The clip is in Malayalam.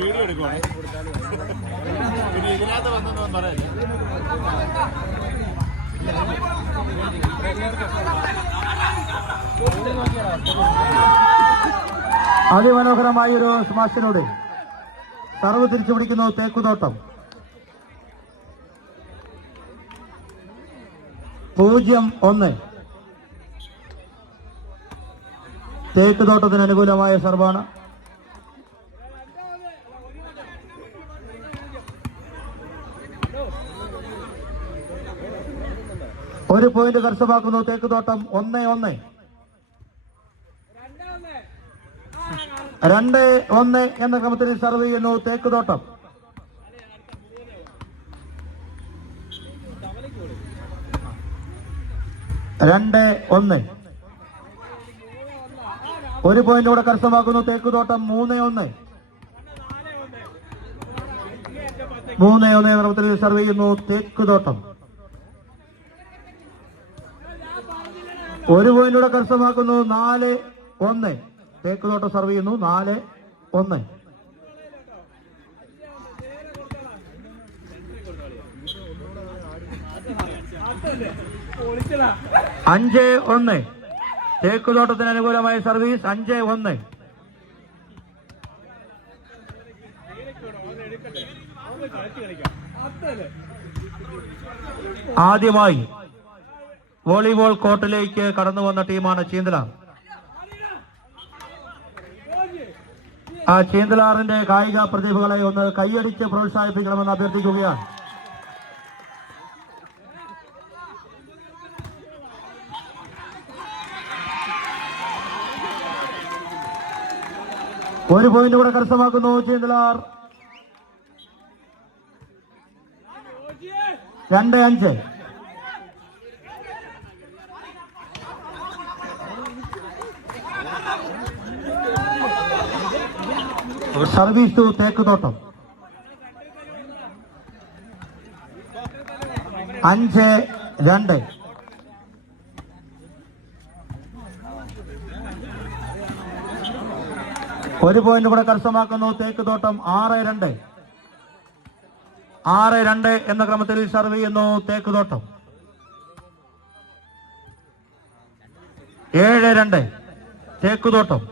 വീഡിയോ എടുക്കുവാണ്. പിന്നെ ഇതിനകത്ത് വന്നൊന്നും പറയല്ലേ. അതിമനോഹരമായൊരു സ്മാഷിനോട് സർവ് തിരിച്ചു പിടിക്കുന്നു തേക്കുതോട്ടം. 0-1 തേക്കുതോട്ടത്തിന് അനുകൂലമായ സർവാണ്. ഒരു പോയിന്റ് കരസ്ഥമാക്കുന്നു തേക്കുതോട്ടം. 1-1 2-1 എന്ന ക്രമത്തിൽ സർവ് ചെയ്യുന്നു തേക്കുതോട്ടം. ഒരു പോയിന്റ് കൂടെ കരസ്ഥമാക്കുന്നു തേക്കുതോട്ടം. 3-1 എന്ന ക്രമത്തിൽ സർവ് ചെയ്യുന്നു തേക്കുതോട്ടം. ഒരു പോയിന്റ് കൂടെ കരസ്ഥമാക്കുന്നു. 4-1 തേക്കുതോട്ടം സർവ് ചെയ്യുന്നു. 4-1 5-1 തേക്കുതോട്ടത്തിന് അനുകൂലമായ സർവീസ്. 5-1 ആദ്യമായി വോളിബോൾ കോർട്ടിലേക്ക് കടന്നു വന്ന ടീമാണ് ചീന്തലാർ. ആ ചീന്തലാറിന്റെ കായിക പ്രതിഭകളെ ഒന്ന് കൈയടിച്ച് പ്രോത്സാഹിപ്പിക്കണമെന്ന് അഭ്യർത്ഥിക്കുകയാണ്. ഒരു പോയിന്റ് കൂടെ കരസ്ഥമാക്കുന്നു ചീന്തലാർ. 2-5 സർവീസ് ടു തേക്കുതോട്ടം. 5-2 ഒരു പോയിന്റ് കൂടെ കരസ്ഥമാക്കുന്നു തേക്കുതോട്ടം. 6-2 എന്ന ക്രമത്തിൽ സർവ് ചെയ്യുന്നു തേക്കുതോട്ടം. 7-2 തേക്കുതോട്ടം.